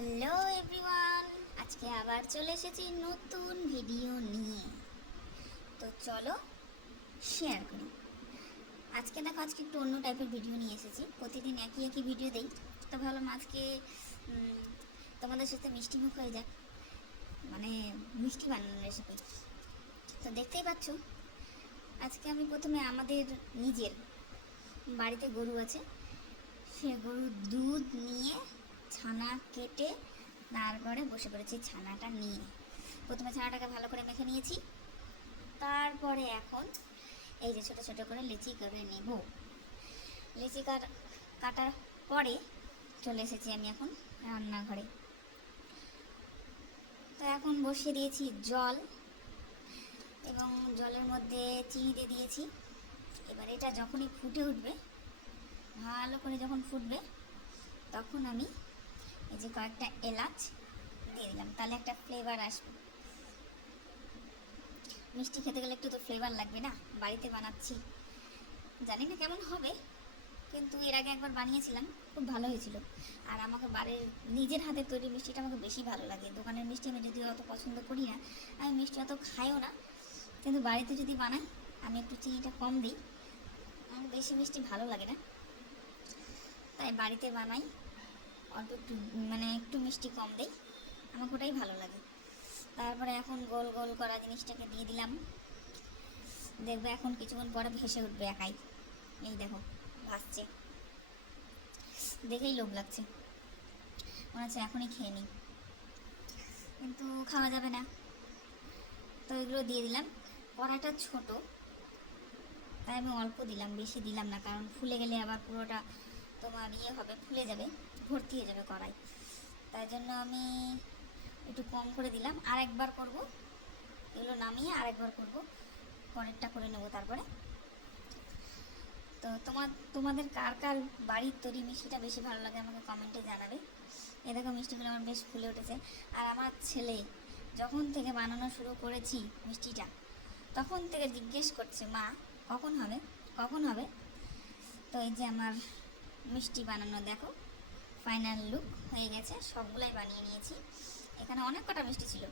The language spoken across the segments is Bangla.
হ্যালো এভরিওয়ান, আজকে আবার চলে এসেছি নতুন ভিডিও নিয়ে। তো চলো শেয়ার করি। আজকে একটু অন্য টাইপের ভিডিও নিয়ে এসেছি। প্রতিদিন একই একই ভিডিও দেই, তো ভাবলাম আজকে তোমাদের সাথে মিষ্টি মুখ হয়ে যাক, মানে মিষ্টি বানানোর রেসিপি। তো দেখতেই পাচ্ছ, আজকে আমি প্রথমে আমাদের নিজের বাড়িতে গরু আছে, সে গরুর দুধ নিয়ে ছানা কেটে তারপরে বসে পড়েছি ছানাটা নিয়ে। প্রথমে ছানাটাকে ভালো করে মেখে নিয়েছি, তারপরে এখন এই যে ছোটো ছোটো করে লিচি করে নেব। লিচি কাটার পরে চলে এসেছি আমি এখন রান্নাঘরে। তো এখন বসিয়ে দিয়েছি জল, এবং জলের মধ্যে চিনি দিয়ে দিয়েছি। এবার এটা যখনই ফুটে উঠবে, ভালো করে যখন ফুটবে, তখন আমি এই যে কয়েকটা এলাচ দিয়ে দিলাম, তাহলে একটা ফ্লেভার আসবে। মিষ্টি খেতে গেলে একটু তো ফ্লেভার লাগবে না? বাড়িতে বানাচ্ছি, জানি না কেমন হবে, কিন্তু এর আগে একবার বানিয়েছিলাম, খুব ভালো হয়েছিল। আর আমাকে বাড়ির নিজের হাতে তৈরি মিষ্টিটা আমাকে বেশি ভালো লাগে। দোকানের মিষ্টি আমি যদিও অত পছন্দ করি না, আমি মিষ্টি অত খাইও না, কিন্তু বাড়িতে যদি বানাই আমি একটু চিনিটা কম দিই, আমার বেশি মিষ্টি ভালো লাগে না, তাই বাড়িতে বানাই অল্প একটু, মানে একটু মিষ্টি কম দেই, আমাকে ওটাই ভালো লাগে। তারপরে এখন গোল গোল করা জিনিসটাকে দিয়ে দিলাম। দেখবে এখন কিছুক্ষণ পরে ভেসে উঠবে একাই। এই দেখো ভাসছে, দেখেই লোভ লাগছে, মনে হচ্ছে এখনই খেয়ে নিই, কিন্তু খাওয়া যাবে না। তো এগুলো দিয়ে দিলাম। কড়াটা ছোট, তাই আমি অল্প দিলাম, বেশি দিলাম না, কারণ ফুলে গেলে আবার পুরোটা তোমার হবে, ফুলে যাবে, ভর্তি হয়ে যাবে কড়াই। তাই জন্য আমি একটু কম করে দিলাম। আর একবার করব, এগুলো নামিয়ে আর একবার করব, পরেরটা করে নেব তারপরে। তো তোমাদের কার কার বাড়ির তৈরি মিষ্টিটা বেশি ভালো লাগে আমাকে কমেন্টে জানাবে। এ দেখো মিষ্টিগুলো আমার বেশ ফুলে উঠেছে। আর আমার ছেলে যখন থেকে বানানো শুরু করেছি মিষ্টিটা, তখন থেকে জিজ্ঞেস করছে, মা কখন হবে, কখন হবে। তো এই যে আমার মিষ্টি বানানো দেখো ফাইনাল লুক হয়ে গেছে, সবগুলাই বানিয়ে নিয়েছি। এখানে অনেক কটা মিষ্টি ছিল।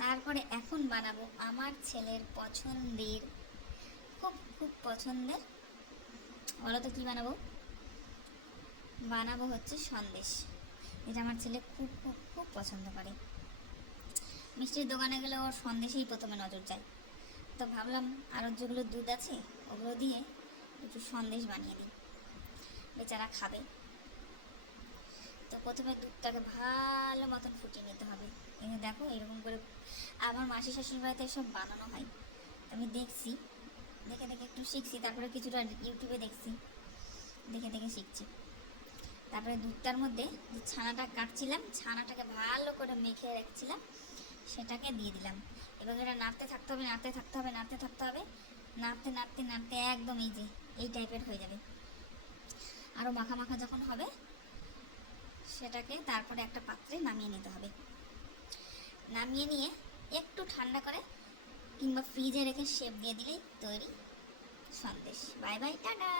তারপরে এখন বানাবো আমার ছেলের পছন্দের, খুব খুব পছন্দের, বলো তো কী বানাবো? বানাবো হচ্ছে সন্দেশ, এটা আমার ছেলে খুব খুব খুব পছন্দ করে। মিষ্টির দোকানে গেলে ওর সন্দেশেই প্রথমে নজর যায়। তো ভাবলাম আরও যেগুলো দুধ আছে ওগুলো দিয়ে একটু সন্দেশ বানিয়ে দিই, বেচারা খাবে। তো প্রথমে দুধটাকে ভালো মতন ফুটিয়ে নিতে হবে। এই দেখো এরকম করে আমার মাসি শাশুড়ির বাড়িতে সব বানানো হয়, আমি দেখছি, দেখে দেখে একটু শিখছি। তারপরে কিছুটা ইউটিউবে দেখছি, দেখে দেখে শিখছি। তারপরে দুধটার মধ্যে যে ছানাটা কাটছিলাম, ছানাটাকে ভালো করে মেখে রাখছিলাম, সেটাকে দিয়ে দিলাম। এবার এটা নাড়তে থাকতে হবে, নাড়তে থাকতে হবে, নাড়তে থাকতে হবে, নাড়তে নাড়তে নাড়তে একদম এই যে এই টাইপের হয়ে যাবে। আরও মাখা মাখা যখন হবে, সেটাকে তারপরে একটা পাত্রে নামিয়ে নিতে হবে। নামিয়ে নিয়ে একটু ঠান্ডা করে কিংবা ফ্রিজে রেখে শেপ দিয়ে দিলেই তৈরি সন্দেশ। Bye bye, tata.